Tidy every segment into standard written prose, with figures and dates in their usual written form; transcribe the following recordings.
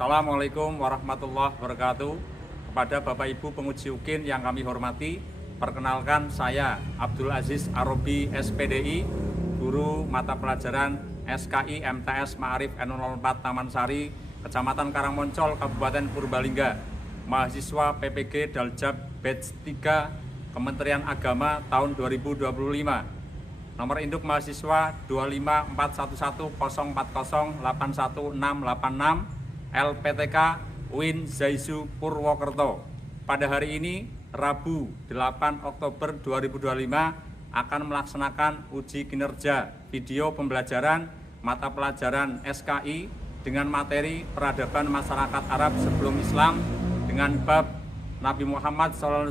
Assalamualaikum warahmatullahi wabarakatuh. Kepada Bapak Ibu penguji UKIN yang kami hormati, perkenalkan saya Abdul Aziz Arobi SPDI, guru mata pelajaran SKI MTS Ma'arif N04 Taman Sari, Kecamatan Karangmoncol, Kabupaten Purbalingga, mahasiswa PPG Daljab Batch 3 Kementerian Agama tahun 2025. Nomor induk mahasiswa 2541104081686 LPTK UIN Zaisu Purwokerto. Pada hari ini, Rabu 8 Oktober 2025, akan melaksanakan uji kinerja video pembelajaran mata pelajaran SKI dengan materi peradaban masyarakat Arab sebelum Islam dengan bab Nabi Muhammad SAW,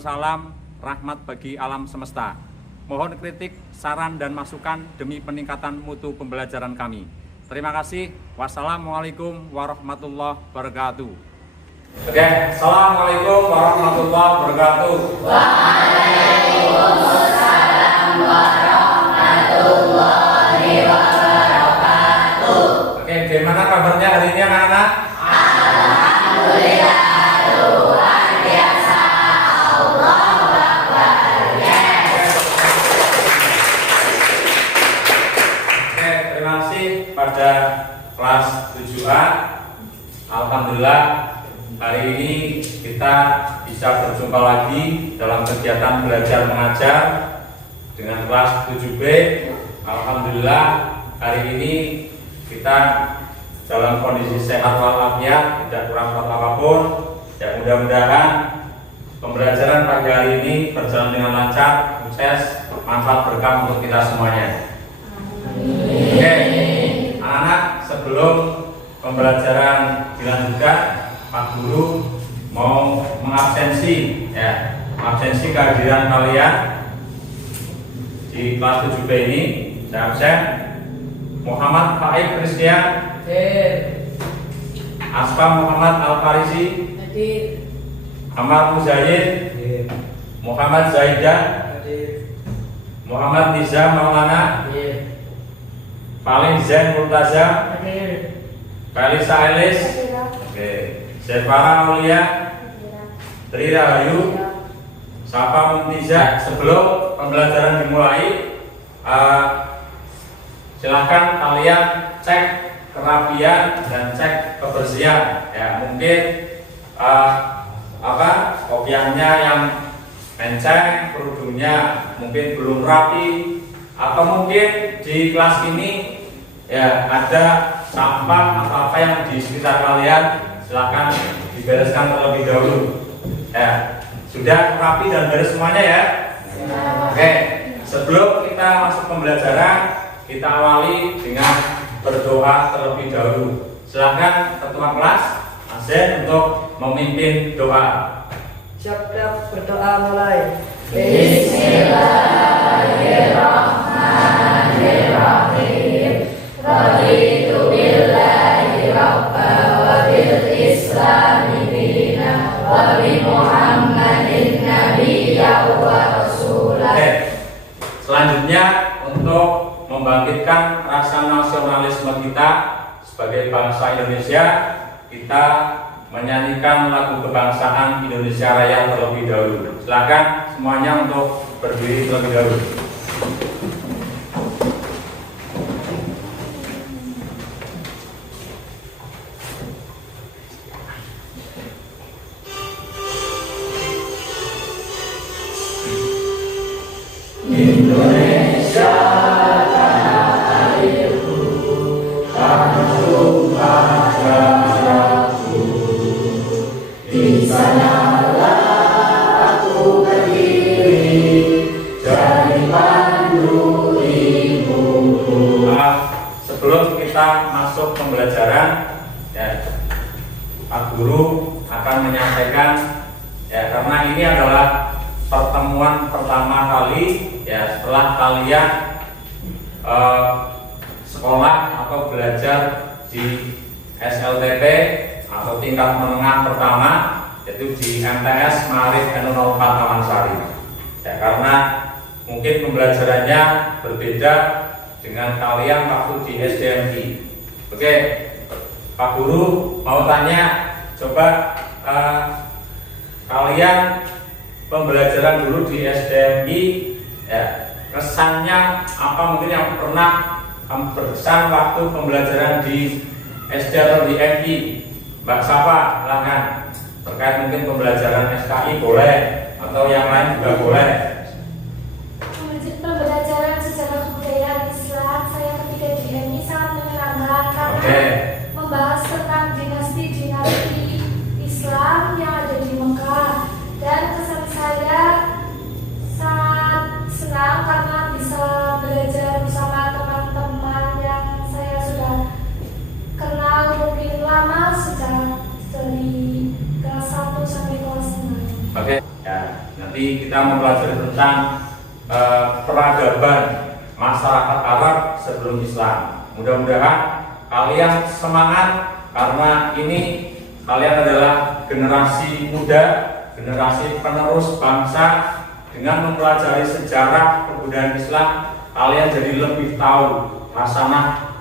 rahmat bagi alam semesta. Mohon kritik, saran, dan masukan demi peningkatan mutu pembelajaran kami. Terima kasih. Wassalamualaikum warahmatullahi wabarakatuh. Oke, assalamualaikum warahmatullahi wabarakatuh. Waalaikumsalam warahmatullahi wabarakatuh. Oke, gimana kabarnya hari ini anak-anak? Alhamdulillah luar biasa. Allahu Akbar. Yes. Oke, terima kasih pada kelas 7A. Alhamdulillah hari ini kita bisa berjumpa lagi dalam kegiatan belajar mengajar dengan kelas 7B. Alhamdulillah hari ini kita dalam kondisi sehat walafiat, tidak kurang suatu apapun. Ya, mudah-mudahan pembelajaran pagi hari ini berjalan dengan lancar, sukses, manfaat berkah untuk kita semuanya. Oke, anak-anak, sebelum pembelajaran dilanjutkan, Pak Guru mau mengabsensi absensi kehadiran kalian di kelas 7B ini. Saya absen. Muhammad Faik Christian, Asfa Muhammad Al-Farisi, Amar Muzayid, Muhammad Zaidan, Muhammad Nizam Maulana, Paling Zen Murtaza, Kalisa Elis, Zefara Aulia, Tri Rahayu, Safa Muntiza. Sebelum pembelajaran dimulai, silahkan kalian cek kerapian dan cek kebersihan. Ya, mungkin kopiahnya yang menceng, kerudungnya mungkin belum rapi, atau mungkin di kelas ini ya ada sampah atau apa yang di sekitar kalian, silahkan dibereskan terlebih dahulu. Ya, sudah rapi dan beres semuanya ya. Oke, sebelum kita masuk pembelajaran, kita awali dengan berdoa terlebih dahulu. Silahkan ketua kelas Azen untuk memimpin doa. Siap-siap berdoa mulai. Bismillahirrahmanirrahim. Raditu billahi rabba wa bil islami dina wa bi Muhammadin nabiyya wa rasulah. Selanjutnya, untuk membangkitkan rasa nasionalisme kita sebagai bangsa Indonesia, kita menyanyikan lagu kebangsaan Indonesia Raya terlebih dahulu. Silakan semuanya untuk berdiri terlebih dahulu. Indonesia tanah airku, tanah tumpah darahku. Di sanalah aku berdiri, jadi pandu ibuku. Sebelum kita masuk pembelajaran, ya, Pak Guru akan menyampaikan, ya, karena ini adalah pertemuan pertama kali ya setelah kalian sekolah atau belajar di SLTP atau tingkat menengah pertama, yaitu di MTS Ma'arif N04 Taman Sari. Ya, karena mungkin pembelajarannya berbeda dengan kalian waktu di SDMI. Oke, Pak Guru mau tanya, coba kalian pembelajaran dulu di SDMI, ya, kesannya apa mungkin yang pernah berkesan waktu pembelajaran di SD atau di MI? Mbak Safa, silakan. Terkait mungkin pembelajaran SKI boleh atau yang lain juga boleh. Pembelajaran sejarah kebudayaan Islam saya ketika di MI sangat menyenangkan karena membahas tentang dinasti-dinasti Islam yang ada di Mekah, dan kesan saya sangat senang karena bisa belajar bersama teman-teman yang saya sudah kenal mungkin lama, sejak dari kelas 1 sampai kelas 6. Oke, ya, nanti kita mempelajari tentang peradaban masyarakat Arab sebelum Islam. Mudah-mudahan kalian semangat karena ini kalian adalah generasi muda, generasi penerus bangsa. Dengan mempelajari sejarah kebudayaan Islam, kalian jadi lebih tahu hasanah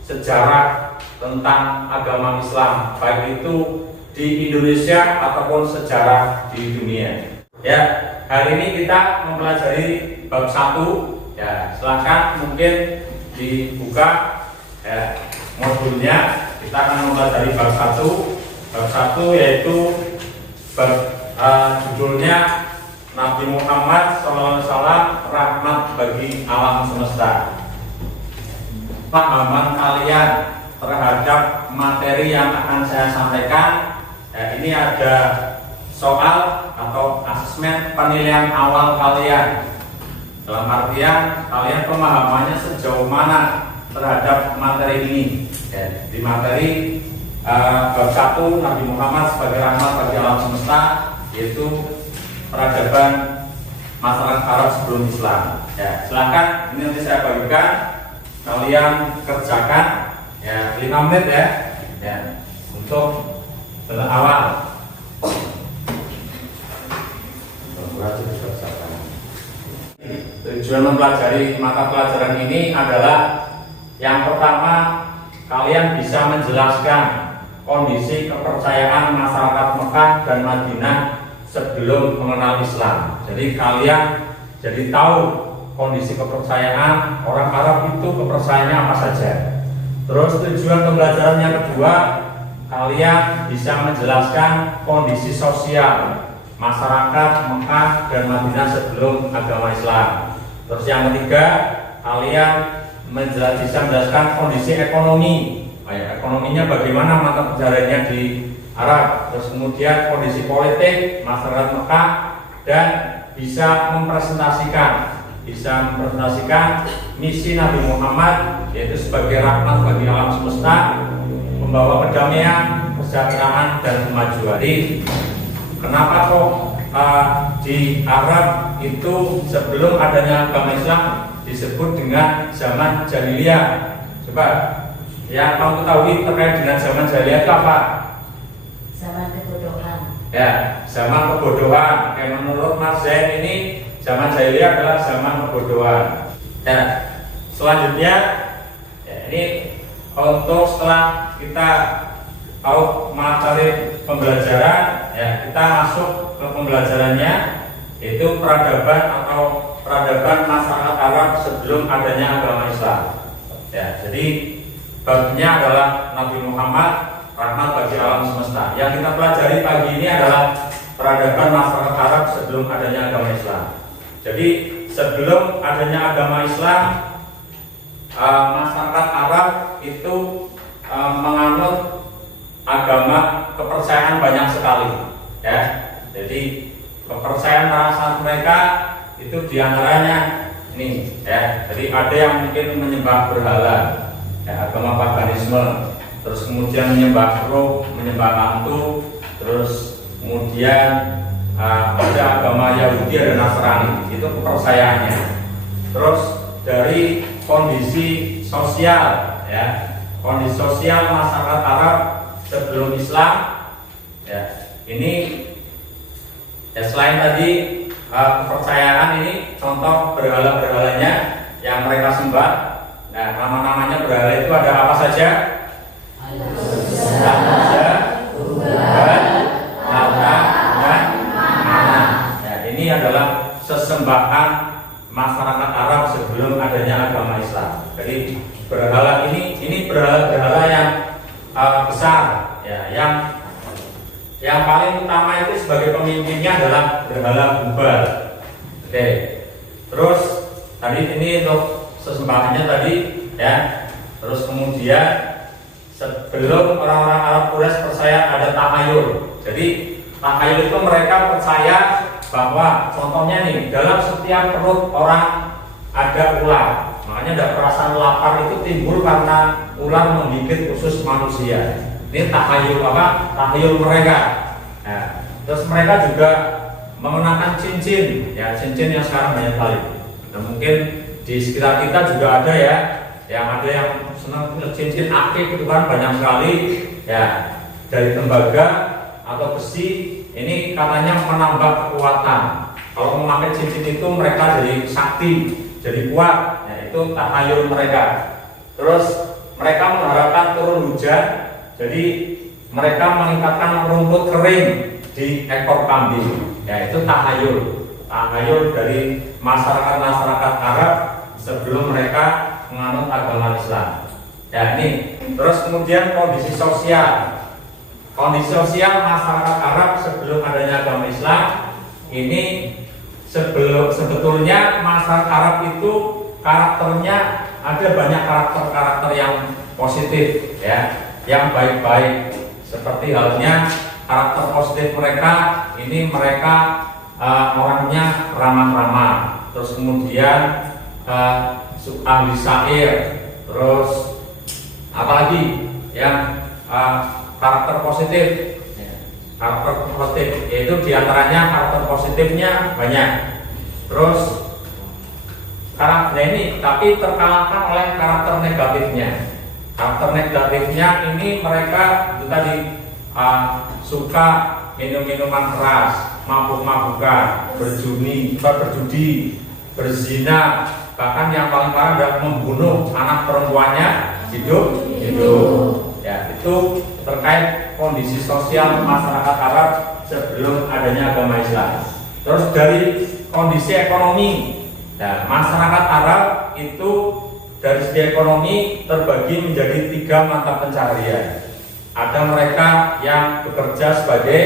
sejarah tentang agama Islam, baik itu di Indonesia ataupun sejarah di dunia. Ya, hari ini kita mempelajari bab 1. Ya, silakan mungkin dibuka ya, modulnya. Kita akan mempelajari bab 1. Bab 1 yaitu bab judulnya Nabi Muhammad SAW rahmat bagi alam semesta. Pahaman kalian terhadap materi yang akan saya sampaikan, ya, ini ada soal atau asesmen penilaian awal kalian. Dalam artian kalian pemahamannya sejauh mana terhadap materi ini. Ya, di materi bab 1 Nabi Muhammad sebagai rahmat bagi alam semesta, yaitu peradaban masyarakat Arab sebelum Islam. Ya, silakan ini nanti saya bagikan, kalian kerjakan ya 5 menit ya untuk awal. Tujuan mempelajari mata pelajaran ini adalah yang pertama, kalian bisa menjelaskan kondisi kepercayaan masyarakat Mekah dan Madinah sebelum mengenal Islam. Jadi kalian jadi tahu kondisi kepercayaan orang Arab itu kepercayaannya apa saja. Terus tujuan pembelajaran yang kedua, kalian bisa menjelaskan kondisi sosial masyarakat Mekah dan Madinah sebelum agama Islam. Terus yang ketiga, kalian bisa menjelaskan kondisi ekonomi. Ekonominya bagaimana mata pelajarannya di Arab, terus kemudian kondisi politik masyarakat Mekah, dan bisa mempresentasikan misi Nabi Muhammad, yaitu sebagai rahmat bagi alam semesta, membawa kedamaian, kesejahteraan, dan kemajuan. Jadi, kenapa kok di Arab itu sebelum adanya agama Islam disebut dengan zaman jahiliyah? Coba yang kamu ketahui terkait dengan zaman jahiliyah itu apa? Zaman kebodohan. Ya, zaman kebodohan. Yang menurut Mas Zain ini zaman jahiliyah adalah zaman kebodohan. Ya, selanjutnya ya, ini untuk setelah kita tahu materi pembelajaran, ya kita masuk ke pembelajarannya, yaitu peradaban masyarakat Arab sebelum adanya agama Islam. Ya, jadi babnya adalah Nabi Muhammad rahmat bagi alam semesta. Yang kita pelajari pagi ini adalah peradaban masyarakat Arab sebelum adanya agama Islam. Jadi sebelum adanya agama Islam, masyarakat Arab itu menganut agama kepercayaan banyak sekali. Ya, jadi kepercayaan rasa mereka itu diantaranya ini. Ya, jadi ada yang mungkin menyembah berhala, ya, agama paganisme. Terus kemudian menyembah roh, menyembah hantu, terus kemudian ada agama Yahudi dan Nasrani, itu kepercayaannya. Terus dari kondisi sosial, ya, kondisi sosial masyarakat Arab sebelum Islam, ya, ini ya selain tadi kepercayaan, ini contoh berhala-berhalanya yang mereka sembah. Nah, nama-namanya berhala itu ada apa saja? saja, bukan, harta, dan mana. Ya, ini adalah sesembahan masyarakat Arab sebelum adanya agama Islam. Jadi berhala ini berhala yang besar, ya, yang paling utama itu sebagai pemimpinnya adalah berhala Hubal. Oke. Terus tadi ini untuk sesembahannya tadi, ya. Terus kemudian sebelum orang-orang Arab Quraisy percaya ada tahayul. Jadi tahayul itu mereka percaya bahwa contohnya nih, dalam setiap perut orang ada ular. Makanya ada perasaan lapar itu timbul karena ular menggigit usus manusia. Ini tahayul apa? Tahayul mereka. Nah, terus mereka juga mengenakan cincin, ya, cincin yang sekarang banyak kali. Nah, mungkin di sekitar kita juga ada ya, yang ada yang senang cincin akik itu kan banyak sekali, ya, dari tembaga atau besi. Ini katanya menambah kekuatan. Kalau memakai cincin itu mereka jadi sakti, jadi kuat. Ya, itu tahayul mereka. Terus mereka mengharapkan turun hujan. Jadi mereka meningkatkan rumput kering di ekor kambing. Ya, itu tahayul. Tahayul dari masyarakat Arab sebelum mereka menganut agama Islam. Ya, ini. Terus kemudian kondisi sosial. Kondisi sosial masyarakat Arab sebelum adanya agama Islam ini sebetulnya masyarakat Arab itu karakternya ada banyak karakter yang positif, ya, yang baik-baik. Seperti halnya karakter positif mereka ini mereka orangnya ramah-ramah. Terus kemudian ahli syair. Terus apalagi yang karakter positif, yaitu diantaranya karakter positifnya banyak. Terus karakter ini tapi terkalahkan oleh karakter negatifnya. Karakter negatifnya ini mereka itu tadi suka minum-minuman keras, mabuk-mabukan, berjudi, berzina, bahkan yang paling parah adalah membunuh anak perempuannya hidup. Ya, itu terkait kondisi sosial masyarakat Arab sebelum adanya agama Islam. Terus dari kondisi ekonomi, nah, masyarakat Arab itu dari segi ekonomi terbagi menjadi 3 mata pencaharian. Ada mereka yang bekerja sebagai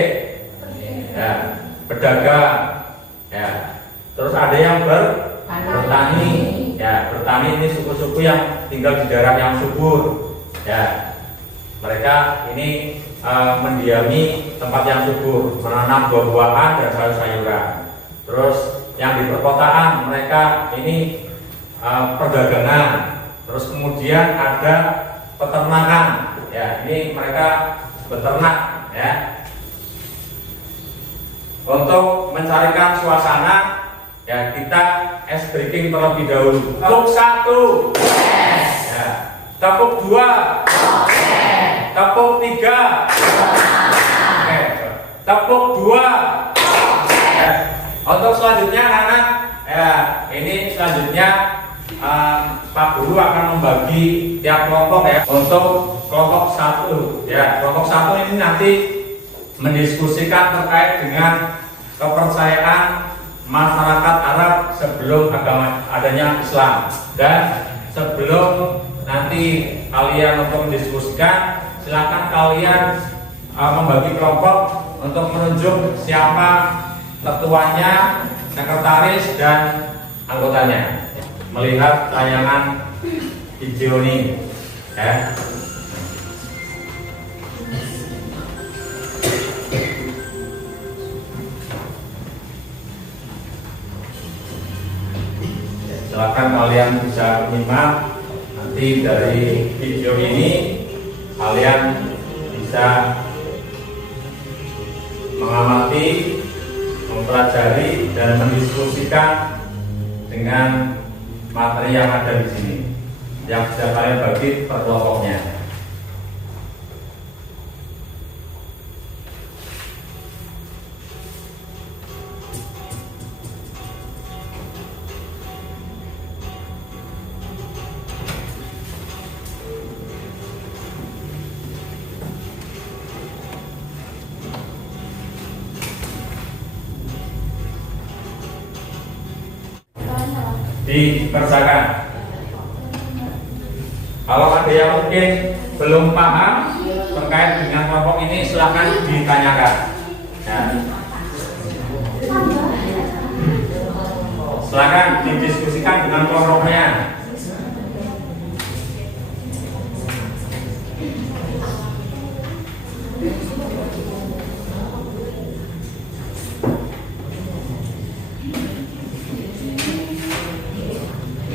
pedagang, ya. Terus ada yang bertani, ya. Bertani ini suku-suku yang tinggal di daerah yang subur, ya. Mereka ini mendiami tempat yang subur, menanam buah-buahan dan sayur-sayuran. Terus yang di perkotaan mereka ini perdagangan. Terus kemudian ada peternakan, ya, ini mereka beternak, ya. Untuk mencarikan suasana, ya, kita es breaking terlebih dahulu. Tepuk 1, ya. Tepuk 2, tepuk 3, tepuk 2. Untuk selanjutnya anak-anak, ya, ini selanjutnya Pak Guru akan membagi tiap kelompok, ya. Untuk kelompok 1, ya, kelompok 1 ini nanti mendiskusikan terkait dengan kepercayaan masyarakat Arab sebelum adanya Islam. Dan sebelum nanti kalian untuk mendiskusikan, silakan kalian membagi kelompok untuk menunjuk siapa ketuanya, sekretaris, dan anggotanya. Melihat tayangan video ini, ya. Silakan kalian bisa menyimak nanti dari video ini, kalian bisa mengamati, mempelajari, dan mendiskusikan dengan materi yang ada di sini, yang bisa kalian bagi per kelompoknya. dikerjakan. Kalau ada yang mungkin belum paham terkait dengan kelompok ini, silakan ditanyakan. Ya. Silakan didiskusikan dengan kelompoknya.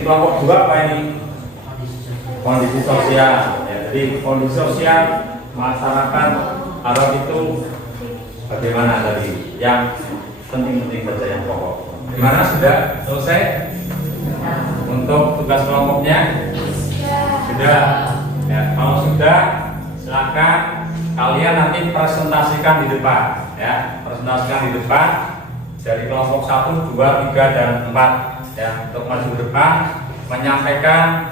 Kelompok 2 apa ini? Kondisi sosial. Ya, jadi kondisi sosial masyarakat Arab itu bagaimana tadi? Yang penting-penting saja yang pokok. Gimana, sudah selesai? Untuk tugas kelompoknya? Sudah. Ya, kalau sudah, silakan kalian nanti presentasikan di depan. Ya, presentasikan di depan dari kelompok 1, 2, 3, dan 4. Ya, untuk maju ke depan menyampaikan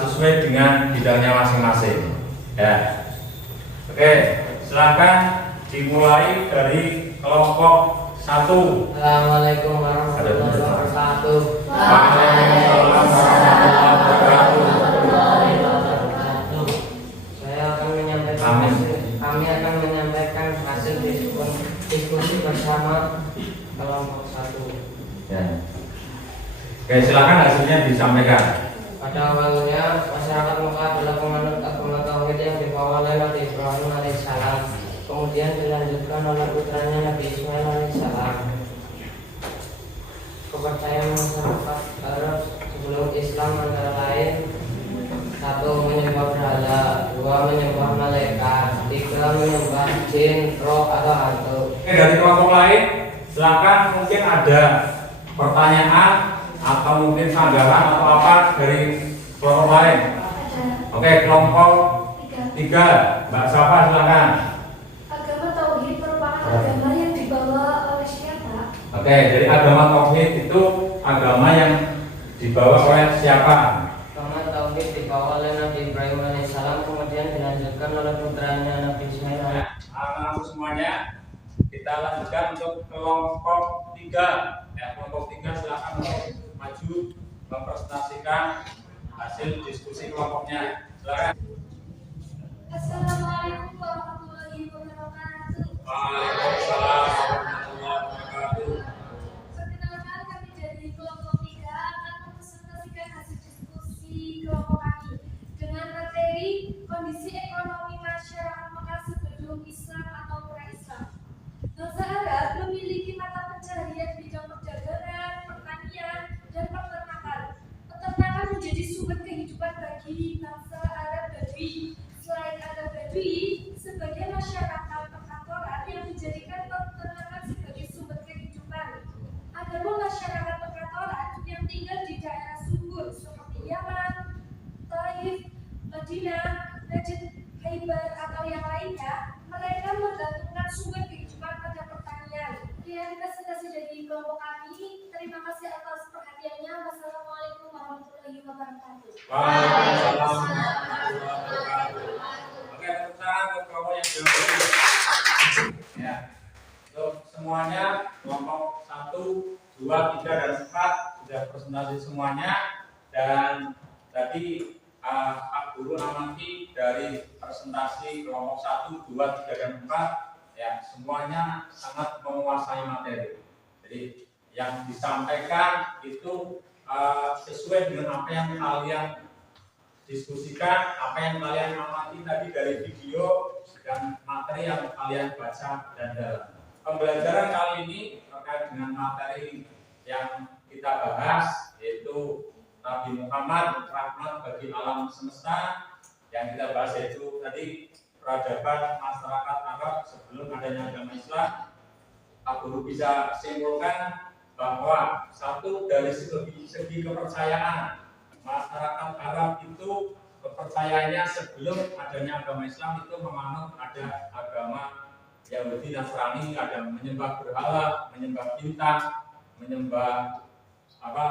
sesuai dengan bidangnya masing-masing. Ya. Oke, silakan dimulai dari kelompok 1. Assalamualaikum warahmatullahi wabarakatuh. Waalaikumsalam warahmatullahi wabarakatuh. Kami akan menyampaikan hasil diskusi bersama kelompok 1. Ya. Oke, silakan hasilnya disampaikan. Pada awalnya masyarakat Mekah adalah penganut agama tauhid yang dibawa oleh Nabi Ibrahim alaihissalam, kemudian dilanjutkan oleh putranya Nabi Ismail alaihissalam. Kepercayaan masyarakat Arab sebelum Islam antara lain: 1. Menyembah berhala, 2. Menyembah malaikat, 3. Menyembah jin, roh atau hantu. Oke, dari kelompok lain silakan, mungkin ada pertanyaan atau mungkin sanggahan atau apa dari kelompok lain. Oke, kelompok 3, Mbak Safa, silakan. Agama tauhid merupakan agama yang dibawa oleh siapa? Oke, jadi agama tauhid itu agama yang dibawa oleh siapa? Agama tauhid dibawa oleh Nabi Ibrahim alaihissalam, kemudian dilanjutkan oleh putranya Nabi Ismail. Anak-anak semuanya, kita lanjutkan untuk kelompok 3. Ya, kelompok 3 silakan untuk maju mempresentasikan hasil diskusi kelompoknya. Silakan. Assalamualaikum warahmatullahi wabarakatuh. Waalaikumsalam warahmatullahi wabarakatuh. Perkenalkan, kami dari kelompok 3 akan mempresentasikan hasil diskusi kelompok kami dengan materi kondisi ekonomi masyarakat Mekah sebelum Islam atau pra-Islam. Bangsa Arab memiliki mata pencaharian bidang perdagangan, pertanian, dan peternakan. Peternakan menjadi sumber kehidupan bagi bangsa Arab Badui. Selain Arab Badui, sebagai masyarakat perkantoran yang menjadikan peternakan sebagai sumber kehidupan. Ada pun masyarakat perkantoran yang tinggal di daerah subur seperti Yaman, Taif, Madinah, Najd, Khaybar atau yang lainnya, mereka menggantungkan sumber kehidupan pada pertanian. Sekian presentasi dari kelompok kami. Terima kasih atas perhatiannya. Wassalamualaikum warahmatullahi wabarakatuh. Waalaikumsalam warahmatullahi wabarakatuh. Oke, tepuk tangan untuk kelompok yang jawab. Ya. Untuk semuanya, kelompok 1, 2, 3, dan 4 sudah presentasi semuanya. Dan tadi Pak Guru amati dari presentasi kelompok 1, 2, 3, dan 4, ya, semuanya sangat menguasai materi. Jadi yang disampaikan itu sesuai dengan apa yang kalian diskusikan, apa yang kalian amati tadi dari video dan materi yang kalian baca dan dalam. Pembelajaran kali ini terkait dengan materi yang kita bahas, yaitu Nabi Muhammad, rahmat bagi alam semesta. Yang kita bahas yaitu tadi peradaban masyarakat Arab sebelum adanya agama Islam. Pak Guru bisa simpulkan bahwa satu, dari segi kepercayaan, masyarakat Arab itu kepercayaannya sebelum adanya agama Islam itu menganut ada agama Yahudi, Nasrani, ada menyembah berhala, menyembah bintang, menyembah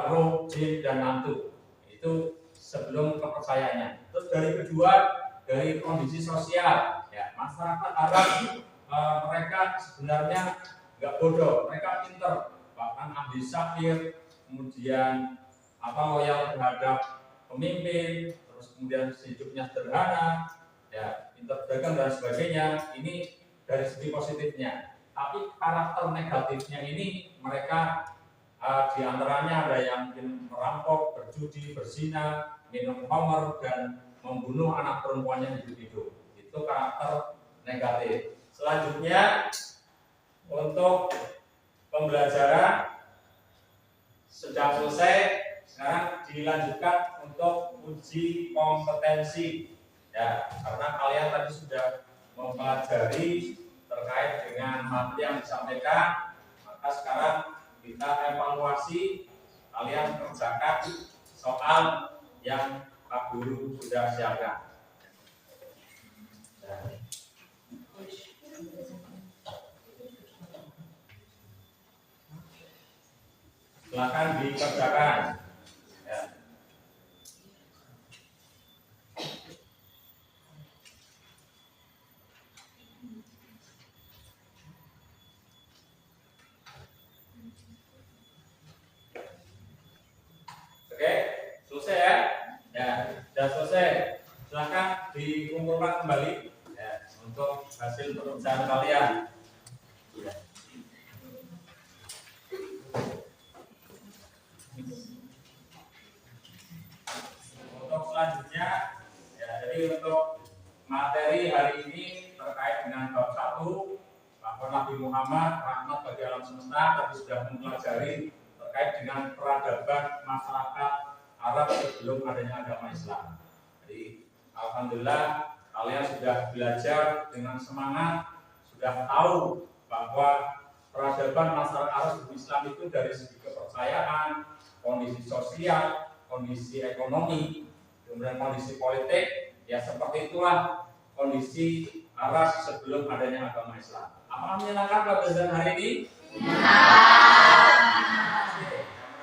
roh, jin, dan hantu. Itu sebelum kepercayaannya. Terus dari kedua, dari kondisi sosial, ya, masyarakat Arab mereka sebenarnya nggak bodoh, mereka pinter, bahkan ahli syakir, kemudian loyal terhadap pemimpin, terus kemudian hidupnya sederhana, ya, pintar dagang dan sebagainya. Ini dari segi positifnya. Tapi karakter negatifnya ini mereka diantaranya ada yang mungkin merampok, berjudi, berzina, minum khamr, dan membunuh anak perempuannya hidup-hidup. Itu karakter negatif. Selanjutnya untuk pembelajaran sudah selesai, sekarang dilanjutkan untuk uji kompetensi. Ya, karena kalian tadi sudah mempelajari terkait dengan materi yang disampaikan, maka sekarang kita evaluasi kalian kerjakan soal yang Pak Guru sudah siapkan. Silakan dikerjakan. Ya. Oke, selesai ya? Ya, sudah selesai. Silakan dikumpulkan kembali ya, untuk hasil pekerjaan kalian. Ya. Untuk selanjutnya, ya, jadi untuk materi hari ini terkait dengan bab 1, bahwa Nabi Muhammad rahmat bagi alam semesta tadi sudah mempelajari terkait dengan peradaban masyarakat Arab sebelum adanya agama Islam. Jadi alhamdulillah kalian sudah belajar dengan semangat, sudah tahu bahwa peradaban masyarakat Arab sebelum Islam itu dari segi kepercayaan, kondisi sosial, kondisi ekonomi, kemudian kondisi politik, ya seperti itulah kondisi Arab sebelum adanya agama Islam. Apakah menyenangkan pelajaran hari ini?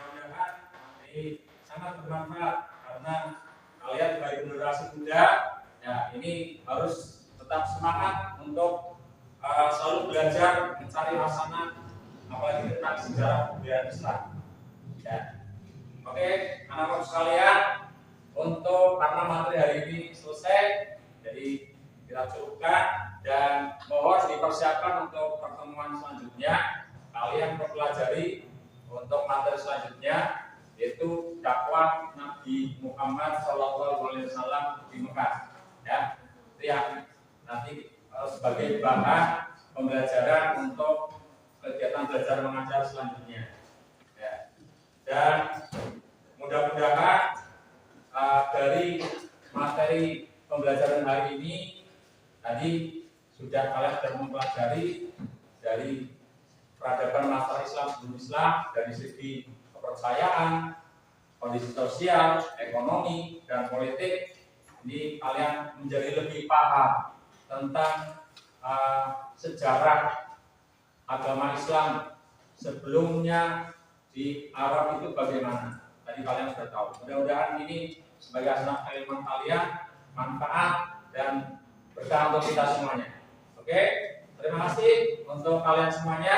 Mudah-mudahan ini sangat bermanfaat karena kalian sebagai generasi muda, ya ini harus tetap semangat untuk selalu belajar mencari hasanah, apalagi tentang sejarah budaya Islam. Ya. Oke, anak-anak sekalian, untuk karena materi hari ini selesai, jadi kita cukupkan dan mohon dipersiapkan untuk pertemuan selanjutnya. Kalian mempelajari untuk materi selanjutnya yaitu dakwah Nabi Muhammad SAW di Mekah. Ya, itu yang nanti sebagai bahan pembelajaran untuk kegiatan belajar mengajar selanjutnya. Ya. Dan mudah-mudahan dari materi pembelajaran hari ini tadi sudah kalian sudah mempelajari dari peradaban masyarakat Islam sebelum Islam dari segi kepercayaan, kondisi sosial, ekonomi, dan politik. Ini kalian menjadi lebih paham tentang sejarah agama Islam sebelumnya di Arab itu bagaimana. Tadi kalian sudah tahu. Mudah-mudahan ini sebagai hasanah ilmu kalian manfaat dan berkah untuk kita semuanya. Oke, terima kasih untuk kalian semuanya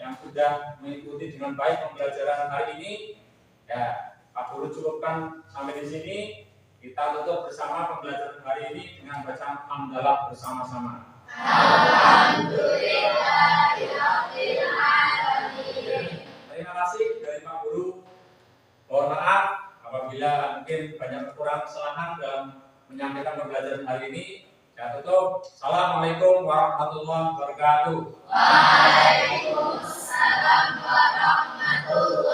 yang sudah mengikuti dengan baik pembelajaran hari ini. Ya, Pak Guru cukupkan sampai di sini. Kita tutup bersama pembelajaran hari ini dengan bacaan hamdalah bersama-sama. Alhamdulillahirabbil alamin. Terima kasih dari Pak Guru. Mohon maaf apabila mungkin banyak kekurangan kesalahan dalam menyampaikan pembelajaran hari ini. Ya, tutup. Assalamualaikum warahmatullahi wabarakatuh. Waalaikumsalam warahmatullahi